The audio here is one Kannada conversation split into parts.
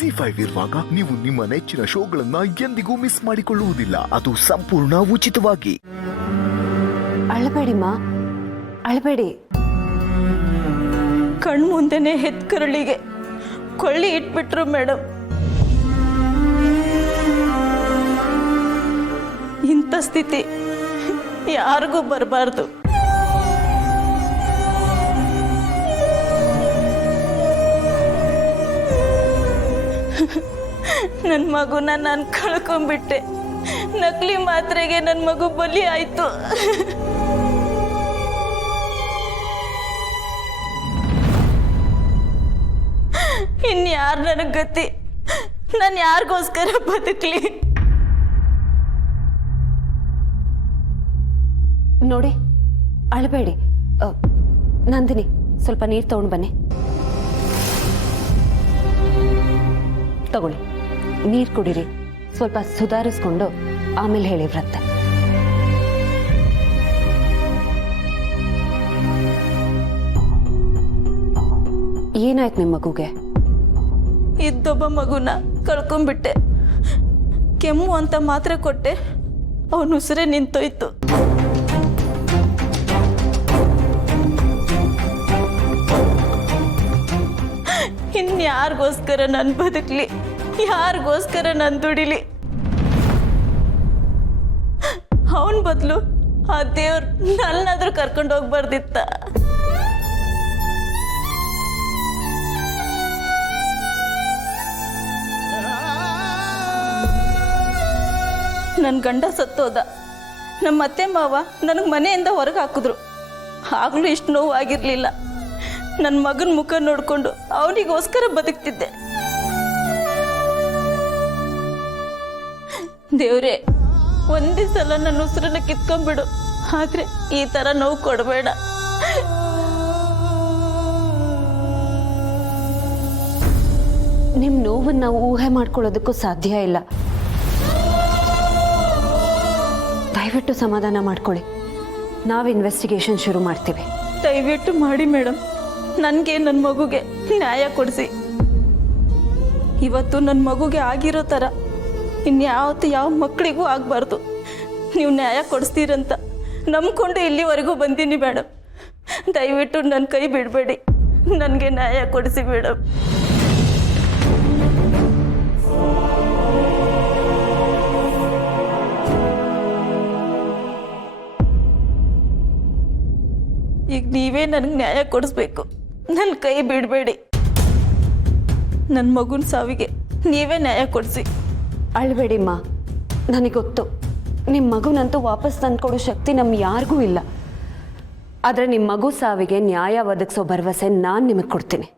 ಜಿ5 ಇರುವಾಗ ನೀವು ನಿಮ್ಮ ನೆಚ್ಚಿನ ಶೋಗಳನ್ನ ಎಂದಿಗೂ ಮಿಸ್ ಮಾಡಿಕೊಳ್ಳುವುದಿಲ್ಲ. ಅದು ಸಂಪೂರ್ಣ ಉಚಿತವಾಗಿ. ಅಳಬೇಡಿಮ್ಮ, ಅಳಬೇಡಿ. ಕಣ್ಮುಂದೆನೆ ಹೆತ್ಕರಳಿಗೆ ಕೊಳ್ಳಿ ಇಟ್ಬಿಟ್ರು ಮೇಡಮ್. ಇಂಥ ಸ್ಥಿತಿ ಯಾರಿಗೂ ಬರಬಾರ್ದು. ನನ್ನ ಮಗುನ ನಾನು ಕಳ್ಕೊಂಡ್ಬಿಟ್ಟೆ. ನಕಲಿ ಮಾತ್ರೆಗೆ ನನ್ನ ಮಗು ಬಲಿ ಆಯ್ತು. ಇನ್ಯಾರು ನನಗೆ ಗತಿ? ನಾನು ಯಾರಿಗೋಸ್ಕರ ಬದುಕಲಿ? ನೋಡಿ, ಅಳಬೇಡಿ. ನಂದಿನಿ, ಸ್ವಲ್ಪ ನೀರು ತಗೊಂಡು ಬನ್ನಿ. ತಗೊಳ್ಳಿ, ನೀರು ಕುಡೀರಿ. ಸ್ವಲ್ಪ ಸುಧಾರಿಸ್ಕೊಂಡು ಆಮೇಲೆ ಹೇಳಿ ವ್ರತ. ಏನಾಯ್ತು ನಿಮ್ಮ ಮಗುಗೆ? ಇದ್ದೊಬ್ಬ ಮಗುನ ಕಳ್ಕೊಂಡ್ಬಿಟ್ಟೆ. ಕೆಮ್ಮು ಅಂತ ಮಾತ್ರೆ ಕೊಟ್ಟೆ, ಅವನ ಉಸಿರೇ ನಿಂತೋಯ್ತು. ಇನ್ಯಾರಿಗೋಸ್ಕರ ನಾನು ಬದುಕಲಿ? ಯಾರಿಗೋಸ್ಕರ ನಾನು ದುಡಿಲಿ? ಅವನ ಬದಲು ಆ ದೇವ್ರು ನನ್ನಾದ್ರೂ ಕರ್ಕೊಂಡು ಹೋಗ್ಬಾರ್ದಿತ್ತ? ನನ್ನ ಗಂಡ ಸತ್ತೋದ. ನಮ್ಮ ಅತ್ತೆ ಮಾವ ನನಗೆ ಮನೆಯಿಂದ ಹೊರಗೆ ಹಾಕಿದ್ರು. ಆಗಲೂ ಇಷ್ಟು ನೋವು ಆಗಿರಲಿಲ್ಲ. ನನ್ನ ಮಗನ ಮುಖ ನೋಡಿಕೊಂಡು ಅವನಿಗೋಸ್ಕರ ಬದುಕ್ತಿದ್ದೆ. ದೇವ್ರೇ, ಒಂದೇ ಸಲ ನನ್ನ ಉಸಿರನ್ನ ಕಿತ್ಕೊಂಡ್ಬಿಡು, ಆದ್ರೆ ಈ ಥರ ನೋವು ಕೊಡಬೇಡ. ನಿಮ್ಮ ನೋವನ್ನು ನಾವು ಊಹೆ ಮಾಡ್ಕೊಳ್ಳೋದಕ್ಕೂ ಸಾಧ್ಯ ಇಲ್ಲ. ದಯವಿಟ್ಟು ಸಮಾಧಾನ ಮಾಡ್ಕೊಳ್ಳಿ. ನಾವು ಇನ್ವೆಸ್ಟಿಗೇಷನ್ ಶುರು ಮಾಡ್ತೀವಿ. ದಯವಿಟ್ಟು ಮಾಡಿ ಮೇಡಮ್. ನನಗೆ ನನ್ನ ಮಗುಗೆ ನ್ಯಾಯ ಕೊಡಿಸಿ. ಇವತ್ತು ನನ್ನ ಮಗುಗೆ ಆಗಿರೋ ಥರ ಇನ್ಯಾವತ್ತು ಯಾವ ಮಕ್ಕಳಿಗೂ ಆಗಬಾರ್ದು. ನೀವು ನ್ಯಾಯ ಕೊಡಿಸ್ತೀರಂತ ನಂಬ್ಕೊಂಡು ಇಲ್ಲಿವರೆಗೂ ಬಂದೀನಿ ಮೇಡಮ್. ದಯವಿಟ್ಟು ನನ್ನ ಕೈ ಬಿಡಬೇಡಿ. ನನಗೆ ನ್ಯಾಯ ಕೊಡಿಸಿ ಮೇಡಮ್. ಈಗ ನೀವೇ ನನಗೆ ನ್ಯಾಯ ಕೊಡಿಸ್ಬೇಕು. ನನ್ನ ಕೈ ಬಿಡಬೇಡಿ. ನನ್ನ ಮಗುನ ಸಾವಿಗೆ ನೀವೇ ನ್ಯಾಯ ಕೊಡಿಸಿ. ಅಳಬೇಡಿಮ್ಮ, ನನಗೆ ಗೊತ್ತು ನಿಮ್ಮ ಮಗುನಂತೂ ವಾಪಸ್ ತಂದ್ಕೊಡೋ ಶಕ್ತಿ ನಮ್ಮ ಯಾರಿಗೂ ಇಲ್ಲ. ಆದರೆ ನಿಮ್ಮ ಮಗು ಸಾವಿಗೆ ನ್ಯಾಯ ಒದಗಿಸೋ ಭರವಸೆ ನಾನು ನಿಮಗೆ ಕೊಡ್ತೀನಿ.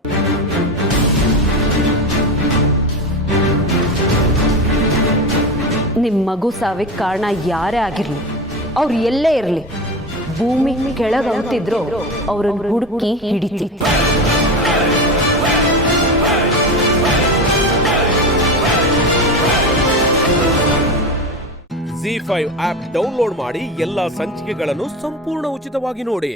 ನಿಮ್ಮ ಮಗು ಸಾವಿಗೆ ಕಾರಣ ಯಾರೇ ಆಗಿರಲಿ, ಅವ್ರು ಎಲ್ಲೇ ಇರಲಿ, ಭೂಮಿ ಕೆಳಗಂತಿದ್ರು ಅವ್ರನ್ನ ಹುಡುಕಿ ಹಿಡಿತಿ. ಜಿ5 ಆಪ್ ಡೌನ್ಲೋಡ್ ಮಾಡಿ ಎಲ್ಲಾ ಸಂಚಿಕೆಗಳನ್ನು ಸಂಪೂರ್ಣ ಉಚಿತವಾಗಿ ನೋಡಿ.